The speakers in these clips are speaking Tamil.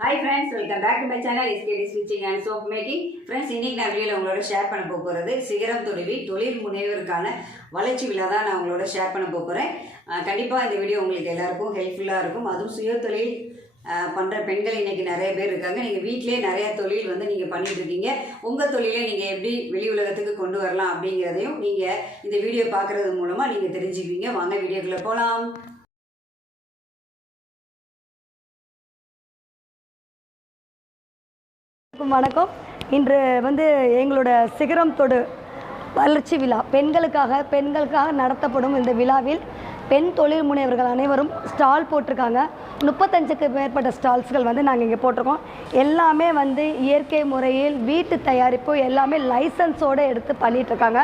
Hi friends welcome back to my channel SKD stitching and soap making friends இன்றைக்கி நான் வீடியோவில் உங்களோட ஷேர் பண்ண போகிறது சிகரம் தொழிவி தொழில் முனைவருக்கான வளர்ச்சி விழா தான் நான் உங்களோட ஷேர் பண்ண போகிறேன் கண்டிப்பாக இந்த வீடியோ உங்களுக்கு எல்லாருக்கும் ஹெல்ப்ஃபுல்லாக இருக்கும். அதுவும் சுய தொழில் பண்ணுற பெண்கள் இன்னைக்கு நிறைய பேர் இருக்காங்க. நீங்கள் வீட்டிலே நிறைய தொழில் வந்து நீங்கள் பண்ணிகிட்ருக்கீங்க இருக்கீங்க. உங்கள் தொழிலை நீங்கள் எப்படி வெளி உலகத்துக்கு கொண்டு வரலாம் அப்படிங்கிறதையும் நீங்கள் இந்த வீடியோ பார்க்குறது மூலமாக நீங்கள் தெரிஞ்சுக்குவீங்க. வாங்க வீடியோக்குள்ளே போகலாம் அனைவருக்கும் வணக்கம். இன்று வந்து எங்களோட சிகரம் தொடு வளர்ச்சி விழா. பெண்களுக்காக பெண்களுக்காக நடத்தப்படும் இந்த விழாவில் பெண் தொழில் முனைவர்கள் அனைவரும் ஸ்டால் போட்டிருக்காங்க. முப்பத்தஞ்சுக்கு மேற்பட்ட ஸ்டால்ஸ்கள் வந்து நாங்கள் இங்கே போட்டிருக்கோம். எல்லாமே வந்து இயற்கை முறையில் வீட்டு தயாரிப்பு எல்லாமே லைசன்ஸோடு எடுத்து பண்ணிகிட்ருக்காங்க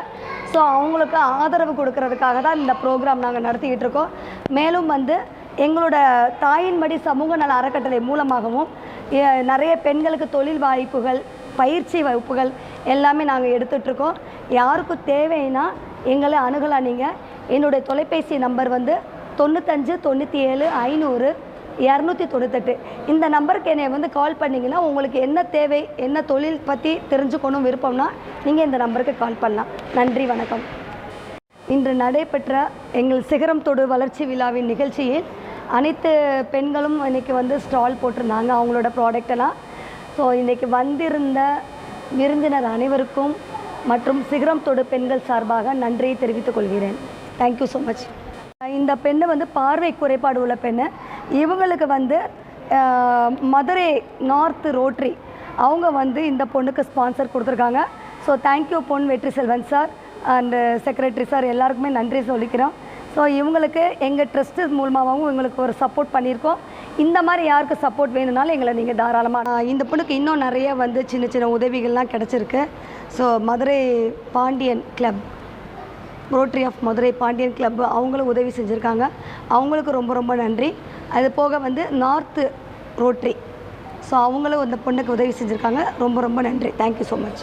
ஸோ அவங்களுக்கு ஆதரவு கொடுக்கறதுக்காக தான் இந்த ப்ரோக்ராம் நாங்கள் நடத்திக்கிட்டு இருக்கோம் மேலும் வந்து எங்களோட தாயின்மடி சமூக நல அறக்கட்டளை மூலமாகவும் நிறைய பெண்களுக்கு தொழில் வாய்ப்புகள் பயிற்சி வகுப்புகள் எல்லாமே நாங்கள் எடுத்துட்ருக்கோம். யாருக்கும் தேவைன்னா எங்களை அணுகலாம் நீங்கள் என்னுடைய தொலைபேசி நம்பர் வந்து தொண்ணூத்தஞ்சு தொண்ணூற்றி ஏழு ஐநூறு இரநூத்தி தொண்ணூத்தெட்டு. இந்த நம்பருக்கு என்னை வந்து கால் பண்ணிங்கன்னா உங்களுக்கு என்ன தேவை என்ன தொழில் பற்றி தெரிஞ்சுக்கணும் விருப்பம்னா நீங்கள் இந்த நம்பருக்கு கால் பண்ணலாம். நன்றி வணக்கம். இன்று நடைபெற்ற எங்கள் சிகரம் தொடு வளர்ச்சி விழாவின் நிகழ்ச்சியில் அனைத்து பெண்களும் இன்றைக்கி வந்து ஸ்டால் போட்டிருந்தாங்க அவங்களோட ப்ராடக்டெல்லாம் ஸோ இன்றைக்கி வந்திருந்த விருந்தினர் அனைவருக்கும் மற்றும் சிகரம் தொடு பெண்கள் சார்பாக நன்றியை தெரிவித்துக் கொள்கிறேன். தேங்க்யூ ஸோ மச் இந்த பெண்ணு வந்து பார்வை குறைபாடு உள்ள பெண்ணு. இவங்களுக்கு வந்து மதுரை நார்த் ரோட்ரி அவங்க வந்து இந்த பொண்ணுக்கு ஸ்பான்சர் கொடுத்துருக்காங்க. So thank you Pon Vetri Selvan sir and secretary sir எல்லாருக்குமே நன்றி சொல்லிக்கிறோம். ஸோ இவங்களுக்கு எங்கள் ட்ரஸ்ட்டு மூலமாகவும் இவங்களுக்கு ஒரு சப்போர்ட் பண்ணியிருக்கோம். இந்த மாதிரி யாருக்கு சப்போர்ட் வேணும்னாலும் எங்களை நீங்கள் தாராளமாக இந்த பொண்ணுக்கு இன்னும் நிறைய வந்து சின்ன சின்ன உதவிகள்லாம் கிடச்சிருக்கு. So Madurai Pandiyan club Rotary of Madurai Pandiyan club அவங்களும் உதவி செஞ்சுருக்காங்க. அவங்களுக்கு ரொம்ப ரொம்ப நன்றி. அது போக வந்து நார்த்து ரோட்ரி ஸோ அவங்களும் இந்த பொண்ணுக்கு உதவி செஞ்சுருக்காங்க. ரொம்ப ரொம்ப நன்றி. தேங்க்யூ ஸோ மச்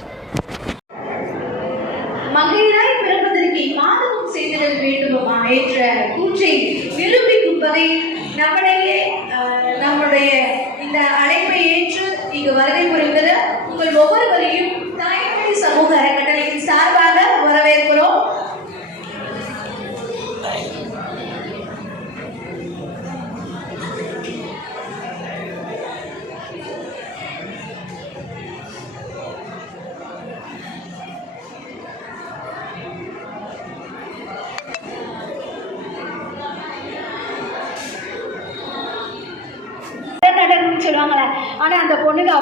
body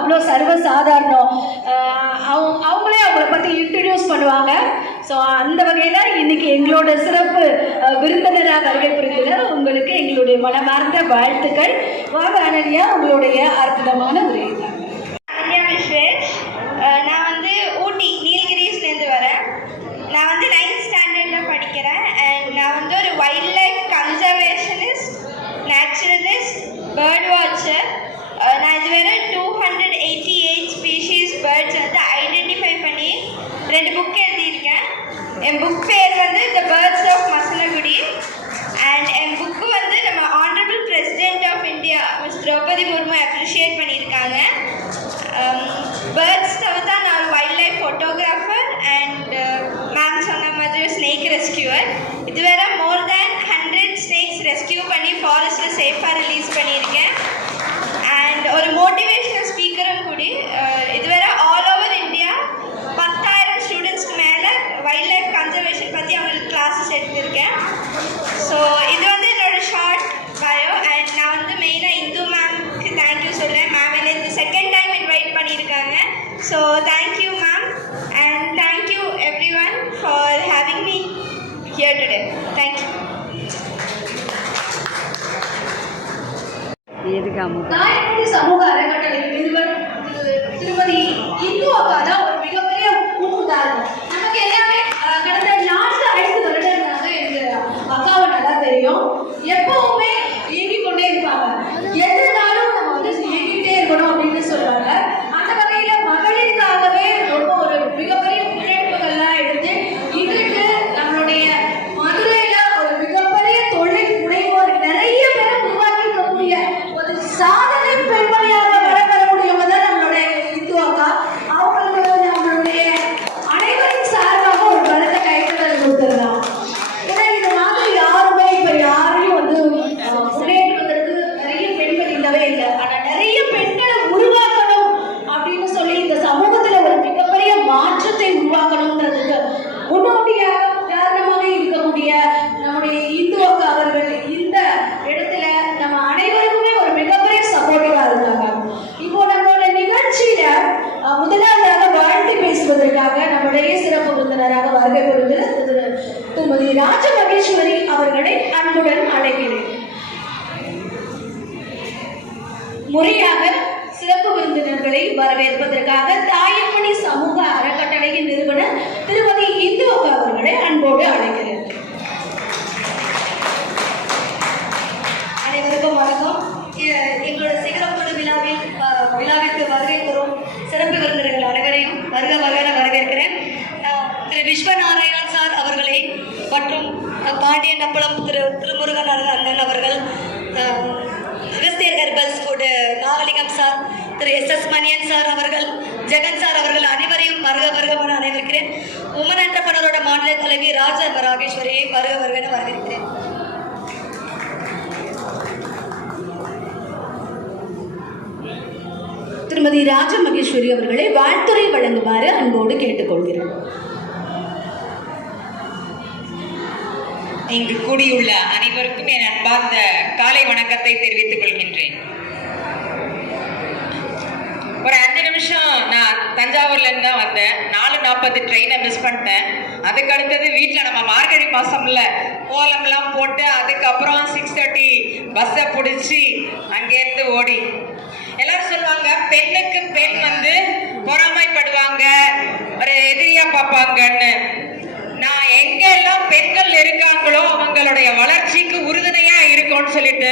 அவ்வளோ சர்வ சாதாரணம் அவங்க அவங்களே அவங்கள பற்றி இன்ட்ரடியூஸ் பண்ணுவாங்க. ஸோ அந்த வகையில் இன்னைக்கு எங்களோட சிறப்பு விருந்தினராக வருகை உங்களுக்கு எங்களுடைய மனமார்ந்த வாழ்த்துக்கள். வாங்க அனன்யா உங்களுடைய அற்புதமான உரை அன்யா விஸ்வேஷ் அஹ் நான் வந்து ஊட்டி நீலகிரிஸ்லேருந்து வரேன் நான் வந்து நைன்த் ஸ்டாண்டர்டில் படிக்கிறேன் அண்ட் நான் வந்து ஒரு wild life conservationist naturalist bird watcher நான் இதுவரை two hundred eighty eight species birds வந்து ஐடென்டிஃபை பண்ணி ரெண்டு புக் எழுதியிருக்கேன் என் புக் பேர் வந்து the birds of Masinagudi and N book வந்து நம்ம honourable president of India miss Droupadi Murmu appreciate பண்ணியிருக்காங்க பேர்ட்ஸ் தவிர்த்தா நான் ஒரு wild life photographer and ma'am சொன்ன மாதிரி இதுவரை more than hundred snakes rescue பண்ணி ஃபாரஸ்ட்டில் சேஃபாக ரிலீஸ் பண்ணியிருக்கேன் ஜெகன் சார் அவர்கள் அனைவரையும் வருக வருகவன அனைவருக்கிறேன் உமன் என்டர்பனரோட மாநில தலைவி ராஜா ராகேஸ்வரியை வருக வருகன வரவேற்கிறேன். திருமதி ராஜ மகேஸ்வரி அவர்களை வாழ்த்துறை வழங்குமாறு அன்போடு கேட்டுக்கொள்கிறேன். இங்கு கூடியுள்ள அனைவருக்கும் என் அன்பார்ந்த காலை வணக்கத்தை தெரிவித்துக் கொள்கின்றேன். ஒரு அஞ்சு நிமிஷம் நான் தஞ்சாவூர்ல இருந்து தான் வந்தேன். நாலு நாற்பது ட்ரெயினை மிஸ் பண்ணிட்டேன். அதுக்கு அடுத்தது வீட்டில் நம்ம மார்கழி மாசம்ல கோலம்லாம் போட்டு அதுக்கப்புறம் சிக்ஸ் தேர்ட்டி பஸ்ஸை பிடிச்சி அங்கேருந்து ஓடி. எல்லாரும் சொல்லுவாங்க பெண்ணுக்கு பெண் வந்து பொறாமைப்படுவாங்க ஒரு எதிரியா பார்ப்பாங்கன்னு. நான் எங்கெல்லாம் பெண்கள் இருக்காங்களோ அவங்களுடைய வளர்ச்சிக்கு உறுதுணையா இருக்கும்னு சொல்லிட்டு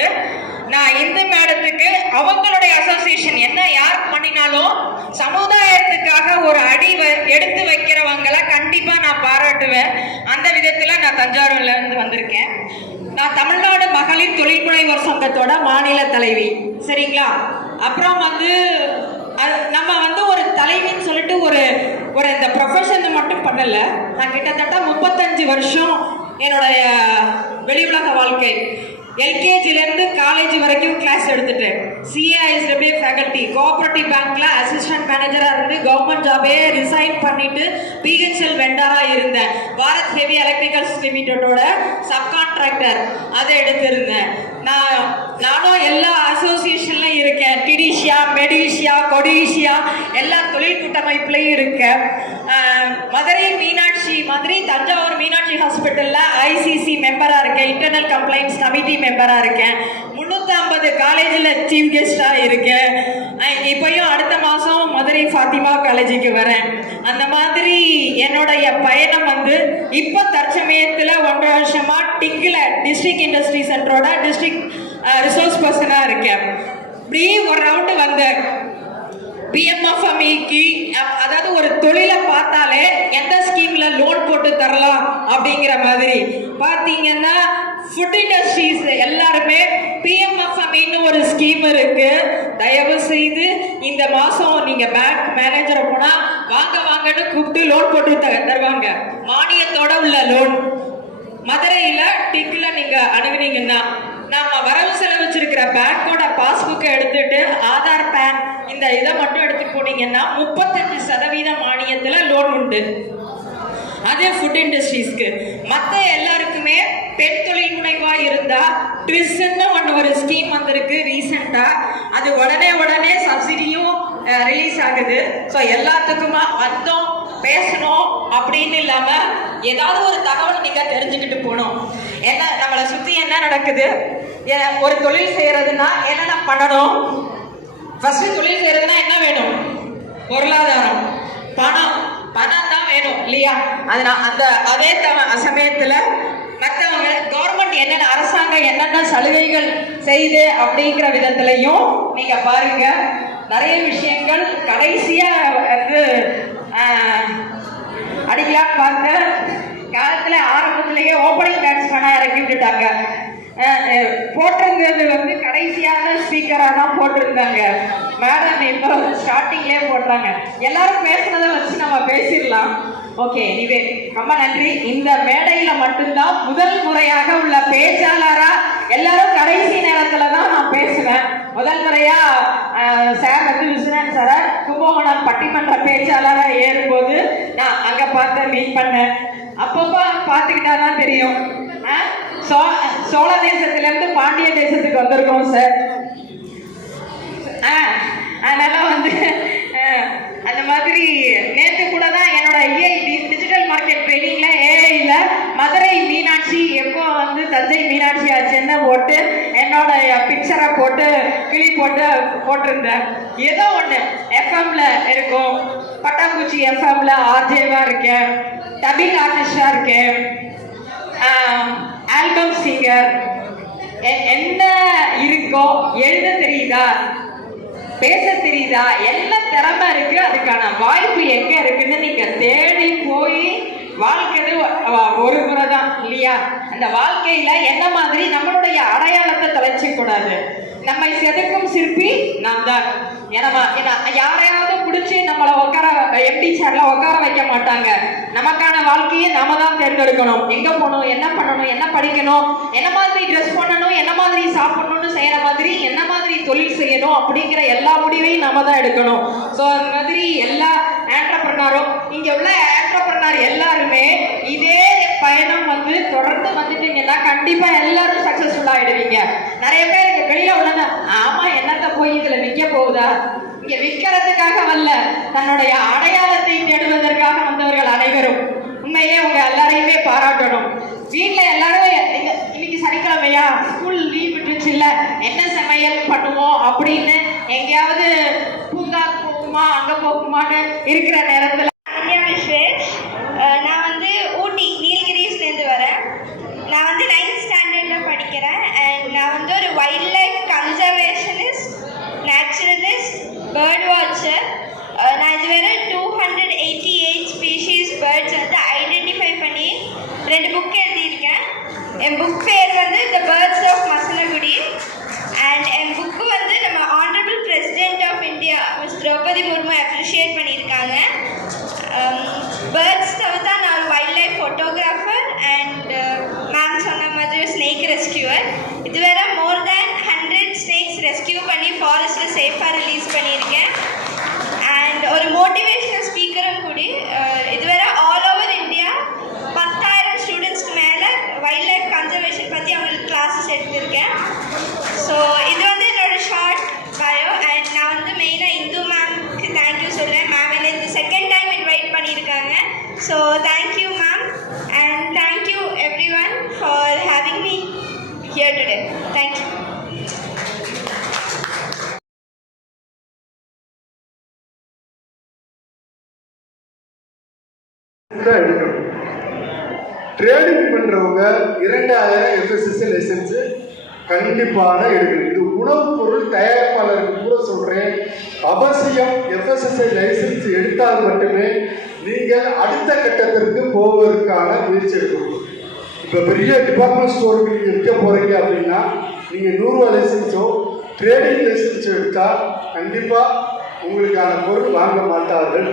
நான் இந்து மேடத்துக்கு அவங்களுடைய அசோசியேஷன் என்ன யார் பண்ணினாலும் சமுதாயத்துக்காக ஒரு அடி வ- எடுத்து வைக்கிறவங்கள கண்டிப்பா நான் பாராட்டுவேன். அந்த விதத்துல நான் தஞ்சாவூர்ல இருந்து வந்திருக்கேன். நான் தமிழ்நாடு மகளிர் தொழில் முனைவர் சங்கத்தோட மாநில தலைவி. சரிங்களா? அப்புறம் வந்து அது நம்ம வந்து ஒரு தலைவின்னு சொல்லிட்டு ஒரு ஒரு இந்த ப்ரொஃபஷனை மட்டும் பண்ணல. நான் கிட்டத்தட்ட முப்பத்தஞ்சு வருஷம் என்னுடைய வெளி உலக வாழ்க்கை. எல்கேஜிலேருந்து காலேஜ் வரைக்கும் கிளாஸ் எடுத்துட்டேன். சிஏஐஎஸ்டபிள்யூ ஃபேக்கல்ட்டி கோஆபரேட்டிவ் பேங்க்ல அசிஸ்டன்ட் மேனேஜராக இருந்து கவர்மெண்ட் ஜாபே ரிசைன் பண்ணிட்டு பிஹெச்எல் வெண்டராக இருந்தேன். பாரத் ஹெவி எலக்ட்ரிக்கல்ஸ் லிமிடெடோட சப்கான்ட்ராக்டர் அதை எடுத்திருந்தேன். நான் நானும் எல்லா அசோசியேஷன்ல இருக்கேன். டிடிஷியா மெடிஷியா கொடிஷியா எல்லா தொழில் கூட்டமைப்புலையும் இருக்கேன் மதுரை மீனாட்சி மதுரை தஞ்சாவூர் மீனாட்சி ஹாஸ்பிட்டல்ல ஐசிசி மெம்பரா இருக்கேன். இன்டர்னல் கம்ப்ளைண்ட்ஸ் கமிட்டி மெம்பரா இருக்கேன். முந்நூற்றி ஐம்பது காலேஜில் சீஃப் கெஸ்ட்டாக இருக்கேன் இப்போயும் அடுத்த மாதம் மதுரை ஃபாத்திமா காலேஜுக்கு வரேன். அந்த மாதிரி என்னுடைய பயணம் வந்து இப்போ தற்சமயத்தில் ஒன்றரை வருஷமாக டிங்கில் டிஸ்ட்ரிக்ட் இண்டஸ்ட்ரி சென்டரோட டிஸ்ட்ரிக்ட் ரிசோர்ஸ் பர்சனாக இருக்கேன். இப்படி ஒரு ரவுண்டு வந்தேன். பிஎம்எஃப்எம்இக்கு அதாவது ஒரு தொழிலை பார்த்தாலே எந்த ஸ்கீம்ல லோன் போட்டு தரலாம் அப்படிங்கிற மாதிரி. பார்த்தீங்கன்னா ஃபுட் இண்டஸ்ட்ரீஸ் எல்லாருமே பிஎம்எஃப்எம்இன்னு ஒரு ஸ்கீம் இருக்கு. தயவு செய்து இந்த மாதம் நீங்கள் பேங்க் மேனேஜரை போனால் வாங்க வாங்கன்னு கூப்பிட்டு லோன் போட்டு த- தருவாங்க. மானியத்தோட உள்ள லோன் மதுரையில் டிக்கில் நீங்கள் அணுகுனீங்கன்னா நம்ம வரவு செலவு வச்சிருக்கிற பேங்கோட பாஸ்புக்கை எடுத்துட்டு ஆதார் பேன் இந்த இதை மட்டும் எடுத்து போனீங்கன்னா முப்பத்தஞ்சு சதவீத மானியத்துல லோன் உண்டு. அதே ஃபுட் இண்டஸ்ட்ரீஸ்க்கு மற்ற எல்லாருக்குமே பெண் தொழில் முனைவா இருந்தா ட்ரிஸ்ன்னு ஒன்று ஒரு ஸ்கீம் வந்திருக்கு ரீசெண்டா அது உடனே உடனே சப்சிடியும் ரிலீஸ் ஆகுது. ஸோ எல்லாத்துக்குமா வந்தோம் பேசணும் அப்படின்னு இல்லாம ஏதாவது ஒரு தகவல் நீங்க தெரிஞ்சுக்கிட்டு போகணும். என்ன நம்மளை சுத்தி என்ன நடக்குது? ஒரு தொழில் செய்யறதுன்னா என்னென்ன பண்ணணும்? ஃபர்ஸ்ட் தொழில் செய்யறதுன்னா என்ன வேணும்? பொருளாதாரம். பணம். பணம் தான் வேணும் இல்லையா? அதனால் அந்த அதே தம சமயத்துல மற்றவங்க கவர்மெண்ட் என்னென்ன அரசாங்கம் என்னென்ன சலுகைகள் செய்யுது அப்படிங்கிற விதத்துலையும் நீங்கள் பாருங்க. நிறைய விஷயங்கள் கடைசியாக வந்து அடிக்கலாம் பார்த்தேன் காலத்தில் ஆரம்பத்திலேயே ஓப்பனிங் பேட்ஸ்மேனா இறக்கி விட்டுட்டாங்க. போட்டிருந்தது வந்து கடைசியான ஸ்பீக்கராக தான் போட்டிருந்தாங்க. மேடம் இப்போ ஸ்டார்டிங்லேயே போடுறாங்க. எல்லாரும் பேசுனதை வச்சு நம்ம பேசிடலாம். ஓகே இனிவே ரொம்ப நன்றி. இந்த மேடையில் மட்டும்தான் முதல் முறையாக உள்ள பேச்சாளராக எல்லாரும் கடைசி நேரத்தில் தான் நான் பேசுவேன். முதல் முறையாக சார் வந்து விஸ்வநாத் சார கும்பகோணம் பட்டிமன்ற பேச்சாளராக ஏறும்போது நான் அங்கே பார்த்து மீட் பண்ணேன். அப்பப்போ பார்த்துக்கிட்டா தான் தெரியும். ஆ சோ சோழ தேசத்துல இருந்து பாண்டிய தேசத்துக்கு வந்திருக்கோம் சார் ஆ அதனால வந்து அந்த மாதிரி நேற்று கூட தான் என்னோட ஏஐ டிஜிட்டல் மார்க்கெட் ட்ரெயினிங்ல ஏஐல மதுரை மீனாட்சி எப்போ வந்து தஞ்சை மீனாட்சி ஆச்சுன்னு போட்டு என்னோட பிக்சரை போட்டு கிளி போட்டு போட்டிருந்தேன். ஏதோ ஒன்று எஃப்எம்ல இருக்கும். பட்டாம்பூச்சி எஃப்எம்ல ஆர்ஜேவா இருக்கேன். டபிங் ஆர்டிஸ்டா இருக்கேன். ஆல்பம் சிங்கர் என்ன இருக்கோ எழுத தெரியுதா? பேச தெரியுதா? என்ன திறமை இருக்கு? அதுக்கான வாய்ப்பு எங்க இருக்குன்னு நீங்க தேடி போய் வாழ்க்கிறது ஒரு முறை தான் இல்லையா? அந்த வாழ்க்கையில என்ன மாதிரி நம்மளுடைய அடையாளத்தை தொலைச்சிக்கூடாது நம்மை செதுக்கும் சிற்பி நாம் தான் ஏன்னா ஏன்னா யாரையாவது பிடிச்சி நம்மளை உட்கார எம்டி சேர்ல உட்கார வைக்க மாட்டாங்க. நமக்கான வாழ்க்கையை நாம தான் தேர்ந்தெடுக்கணும். எங்க போகணும்? என்ன பண்ணணும்? என்ன படிக்கணும்? என்ன மாதிரி ட்ரெஸ் பண்ணணும்? என்ன மாதிரி சாப்பிடணும்னு செய்யற மாதிரி என்ன மாதிரி தொழில் செய்யணும் அப்படிங்கிற எல்லா முடிவையும் நாம தான் எடுக்கணும். ஸோ அந்த மாதிரி எல்லா ஆண்டர்பிரனரும் இங்க உள்ள ஆண்டர்பிரனர் எல்லாருமே இதே பயணம் வந்து தொடர்ந்து வந்துட்டீங்கன்னா கண்டிப்பா எல்லாரும் சக்சஸ்ஃபுல் ஆயிடுவீங்க. நிறைய பேர் இங்க வெளியில உள்ளன ஆமா என்னத்த போய் இதுல விற்க போகுதா? இங்க விற்கிறதுக்காக வல்ல தன்னுடைய அடையாளத்தை தேடுவதற்காக வந்தவர்கள் அனைவரும். உண்மையே உங்க எல்லாரையுமே பாராட்டணும். வீட்டுல எல்லாரும் இன்னைக்கு சனிக்கிழமையா? ஸ்கூல் லீவ் விட்டுருச்சுல்ல என்ன சமையல் பண்ணுவோம் அப்படின்னு எங்கேயாவது பூங்கா போகுமா அங்க போகுமான்னு இருக்கிற நேரத்துல அன்யா விஸ்வேஷ் அஹ் நான் வந்து ஊட்டி நீலகிரிஸ்லேருந்து வரேன் நான் வந்து நைன்த் ஸ்டாண்டர்டில் படிக்கிறேன் அண்ட் நான் வந்து ஒரு wild life conservationist naturalist bird watcher நான் இதுவரை two hundred eighty eight species birds வந்து ஐடென்டிஃபை பண்ணி ரெண்டு புக் எழுதியிருக்கேன் என் புக் பேர் வந்து the birds of Masinagudi and N book வந்து நம்ம honourable president of India miss Droupadi Murmu appreciate பண்ணியிருக்காங்க பேர்ட்ஸ் தவிர்த்தா நான் ஒரு wild life photographer and ma'am சொன்ன மாதிரி ஸ்னேக் ரெஸ்கியூவர் இதுவரை more than hundred snakes rescue பண்ணி ஃபாரஸ்ட்டில் சேஃபாக ரிலீஸ் பண்ணியிருக்கேன் அண்ட் ஒரு மோட்டிவேஷனல் ஸ்பீக்கரும் கூடி அஹ், இதுவரை ஆல் ஓவர் இந்தியா பத்தாயிரம் ஸ்டூடெண்ட்ஸ்க்கு மேலே வைல்ட் லைஃப் கன்சர்வேஷன் பற்றி அவங்களுக்கு கிளாஸஸ் எடுத்திருக்கேன் ஸோ இது வந்து என்னோட ஷார்ட் பயோ அண்ட் நான் வந்து மெயினாக இந்து மேம்க்கு தேங்க்யூ சொல்கிறேன் மேம் என்னை இது செகண்ட் டைம் இன்வைட் பண்ணியிருக்காங்க so thank you ma'am and thank you everyone for having me here today. Thank you. Trading பண்றவங்க இரண்டாயிரம் எஃப்எஸ்எஸ் லைசன்ஸ் கண்டிப்பாக எடுக்கணும் இது உணவுப் பொருள் தயாரிப்பாளருக்கு கூட சொல்றேன் அவசியம் எஃப்எஸ்எஸ்ஐ லைசன்ஸ் எடுத்தால் மட்டுமே நீங்கள் அடுத்த கட்டத்திற்கு போவதற்கான முயற்சி எடுக்கணும் இப்போ பெரிய டிபார்ட்மெண்ட் ஸ்டோருக்கு நீங்கள் விற்க போகிறீங்க அப்படின்னா நீங்கள் நூறுரூவா லைசன்ஸோ ட்ரேடிங் லைசன்ஸோ எடுத்தால் கண்டிப்பாக உங்களுக்கான பொருள் வாங்க மாட்டார்கள்.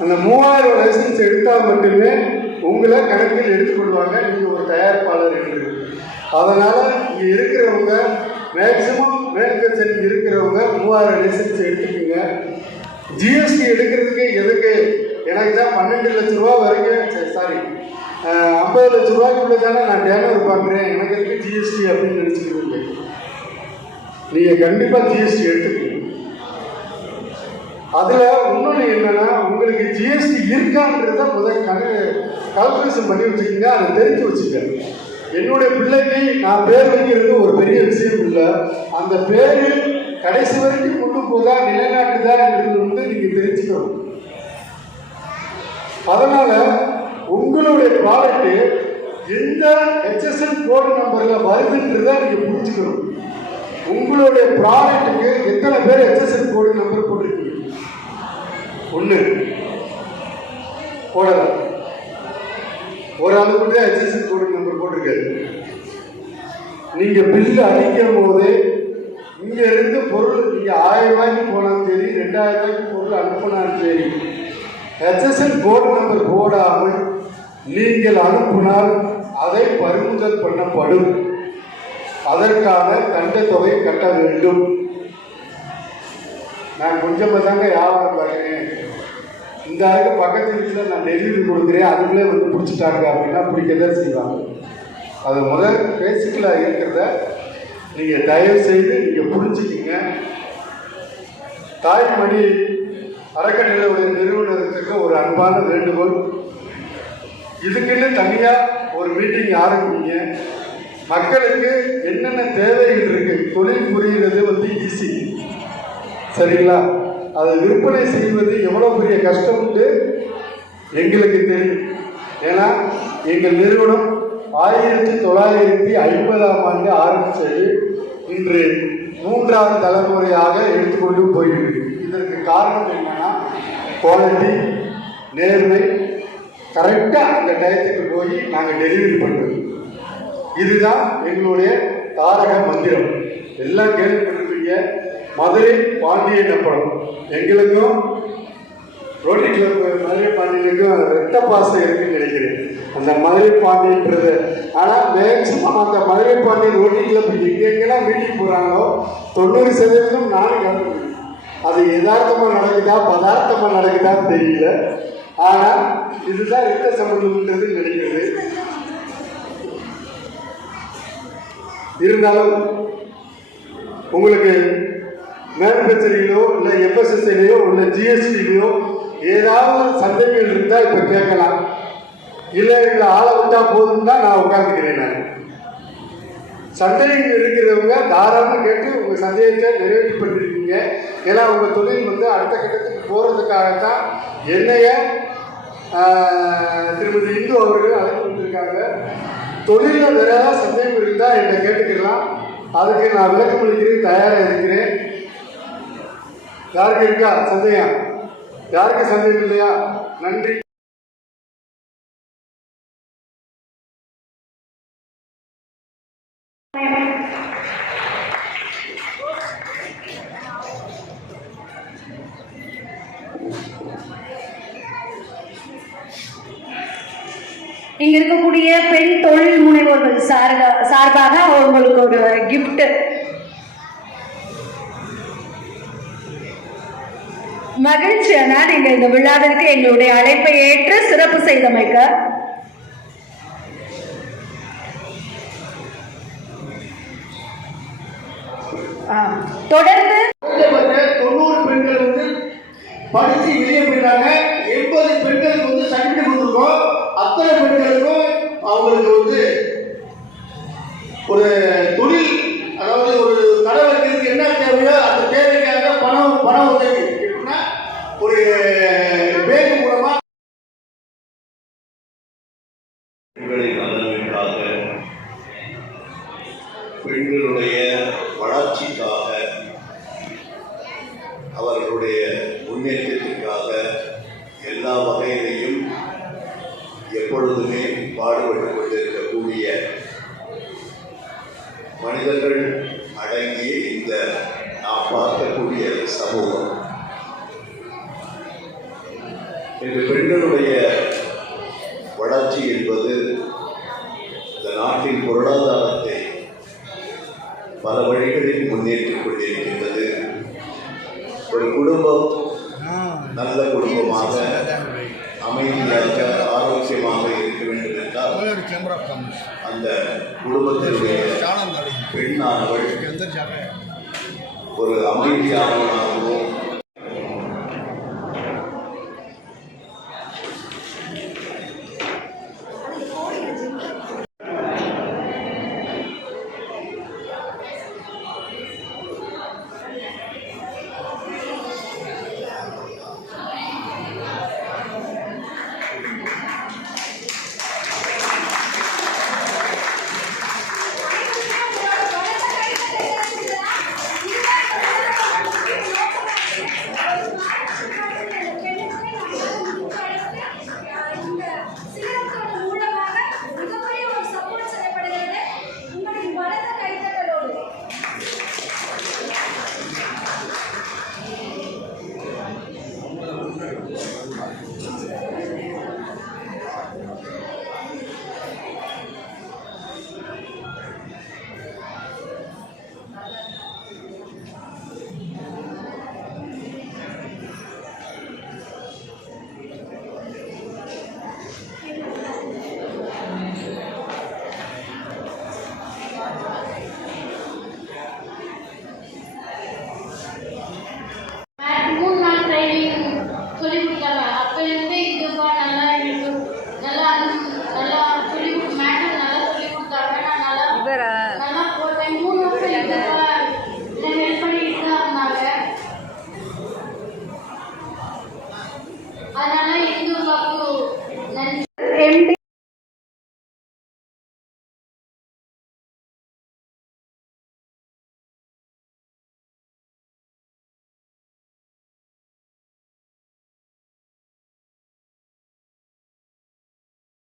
அந்த மூவாயிரம் லைசன்ஸ் எடுத்தால் மட்டுமே உங்களை கணக்கில் எடுத்துக்கொள்வாங்க நீங்கள் ஒரு தயாரிப்பாளர் என்று. அதனால் இங்கே இருக்கிறவங்க மேக்சிமம் மேனுஃபேக்சரிங் இருக்கிறவங்க மூவாயிரம் லைசன்ஸ் எடுத்துக்கோங்க. ஜிஎஸ்டி எடுக்கிறதுக்கு எதுக்கு? எனக்கு தான் பன்னெண்டு லட்ச ரூபா வரைக்கும் சாரி ஐம்பது லட்ச ரூபாய்க்குள்ள தானே நான் டேனர் பார்க்குறேன் எனக்கு எதுக்கு ஜிஎஸ்டி அப்படின்னு நினச்சிக்கிறீங்க? நீங்கள் கண்டிப்பாக ஜிஎஸ்டி எடுத்துக்கணும். அதில் இன்னொன்று என்னென்னா உங்களுக்கு ஜிஎஸ்டி இருக்கான்றத முதல் கணு கால்குலேஷன் பண்ணி வச்சுக்கோங்க அதை தெரிஞ்சு வச்சுக்க என்னுடைய பிள்ளைக்கு நான் பேர் வைக்கிறது ஒரு பெரிய விஷயம் இல்லை. அந்த பேர் கடைசி வரைக்கும் கொண்டு போதா நிலைநாட்டுதா என்று வந்து நீங்கள் தெரிஞ்சுக்கணும். அதனால் உங்களுடைய ப்ராடக்ட் எந்த ஹெச்எஸ்எல் கோட் நம்பரில் வருதுன்றத நீங்கள் புரிஞ்சுக்கணும். உங்களுடைய ப்ராடக்ட்டுக்கு எத்தனை பேர் ஹெச்எஸ்எல் கோடு நம்பர் போட்டிருக்கீங்க? ஒன்று போடல ஒரு அளவுக்கு தான் ஹெச்எஸ்எல் கோடு நம்பர் போட்டிருக்காரு. நீங்க பில்லு அடிக்கும் போது இங்க இருந்து பொருள் நீங்க ஆயிரம் ரூபாய்க்கு போனாலும் சரி ரெண்டாயிரம் ரூபாய்க்கு பொருள் அனுப்பினாலும் சரி ஹெச்எஸ்எல் கோடு நம்பர் போடாமல் நீங்கள் அனுப்பினால் அதை பறிமுதல் பண்ணப்படும். அதற்கான தண்ட தொகை கட்ட வேண்டும். நான் கொஞ்சமாக தாங்க வியாபாரம் பார்க்குறேன் இந்த ஆளுக்கு பக்கத்து வீட்டில் நான் டெலிவரி கொடுக்குறேன். அதுக்குள்ளே வந்து பிடிச்சிட்டாங்க அப்படின்னா பிடிக்கதான் செய்வாங்க. அது முதல் பேசிக்கலாக இருக்கிறத நீங்கள் தயவு செய்து நீங்கள் புரிஞ்சுக்கிங்க. தாய்மொழி அறக்கட்டளையுடைய நிறுவனத்துக்கு ஒரு அன்பான வேண்டுகோள். இதுக்குன்னு தனியாக ஒரு மீட்டிங் ஆரம்பிங்க மக்களுக்கு என்னென்ன தேவைகள் இருக்கு? தொழில் புரிகிறது வந்து ஈஸி சரிங்களா? அதை விற்பனை செய்வது எவ்வளோ பெரிய கஷ்டம்ட்டு எங்களுக்கு தெரியும். ஏன்னா எங்கள் நிறுவனம் ஆயிரத்தி தொள்ளாயிரத்தி ஐம்பதாம் ஆண்டு ஆரம்பித்தது. இன்று மூன்றாவது தலைமுறையாக எடுத்துக்கொண்டு போயிருக்கு இதற்கு காரணம் என்னன்னா குவாலிட்டி நேர்மை கரெக்டாக அந்த டயத்துக்கு போய் நாங்கள் டெலிவரி பண்ணுறோம் இதுதான் எங்களுடைய தாரக மந்திரம். எல்லாம் கேள்விப்பட்டிருப்பீங்க. மதுரை பாண்டியன் அப்படம் எங்களுக்கும் ரோட்டரி கிளப் மதுரை பாண்டியனுக்கும் ரத்த பாசம் இருக்குன்னு நினைக்கிறேன். அந்த மதுரை பாண்டியன்றது. ஆனால் மேக்சிமம் அந்த மதுரை பாண்டியன் ரோட்டரி கிளப் எங்கெங்கெல்லாம் மீட்டிங் போகிறாங்களோ தொண்ணூறு சதவீதம் நானும் கலந்து அது யதார்த்தமாக நடக்குதா பதார்த்தமாக நடக்குதான்னு தெரியல. ஆனால் இதுதான் ரத்த சம்பந்தம்ன்றது நினைக்கிறது இருந்தாலும் உங்களுக்கு மேனுஃபேக்சரிங்லையோ இல்லை எஃப்எஸ்எஸ்ஐலையோ இல்லை ஜிஎஸ்டிலையோ ஏதாவது சந்தேகங்கள் இருந்தால் இப்போ கேட்கலாம். இல்லை எங்களை ஆளை விட்டா போதும் தான் நான் உட்காந்துக்கிறேன் நான். சந்தேகம் இருக்கிறவங்க தாராளமாக கேட்டு உங்கள் சந்தேகத்தை நிறைவேற்றி பண்ணியிருக்கீங்க ஏன்னா உங்கள் தொழில் வந்து அடுத்த கட்டத்துக்கு போகிறதுக்காகத்தான் என்னைய திருமதி இந்து அவர்கள் அழைத்து வந்திருக்காங்க தொழிலில் வேற சந்தேகம் இருந்தால் என்னை கேட்டுக்கலாம். அதுக்கு நான் விளக்கம் அளிக்கிறேன் தயாராக இருக்கிறேன். யாருக்கு இருக்கா? சந்தேகம்? யாருக்கு சந்தேகம் இல்லையா? நன்றி. நீங்கள் இந்த விழாவிற்கு எங்களுடைய அழைப்பை ஏற்று சிறப்பு செய்தமைக்க. தொடர்ந்து தொண்ணூறு பெண்கள் வந்து படிச்சு வெளியே போயிட்டாங்க. எண்பது பெண்களுக்கு வந்து சர்டிஃபிகேட் கொடுத்துருக்கோம். அத்தனை பெண்களுக்கும் அவங்களுக்கு வந்து ஒரு தொழில் அதாவது ஒரு கடை வைக்கிறதுக்கு என்ன தேவையோ அந்த தேவைக்காக பணம் பண உதவி. ஒரு பேங்க் மூலமா பெண்களின் பெண்களுடைய வளர்ச்சிக்காக அவர்களுடைய முன்னேற்றத்திற்காக எல்லா வகையிலையும் எப்பொழுதுமே பாடுபட்டு என்றால் அந்த குடும்பத்தினுடைய பெண்ணானவள் ஒரு அமைதியானவனாகவும்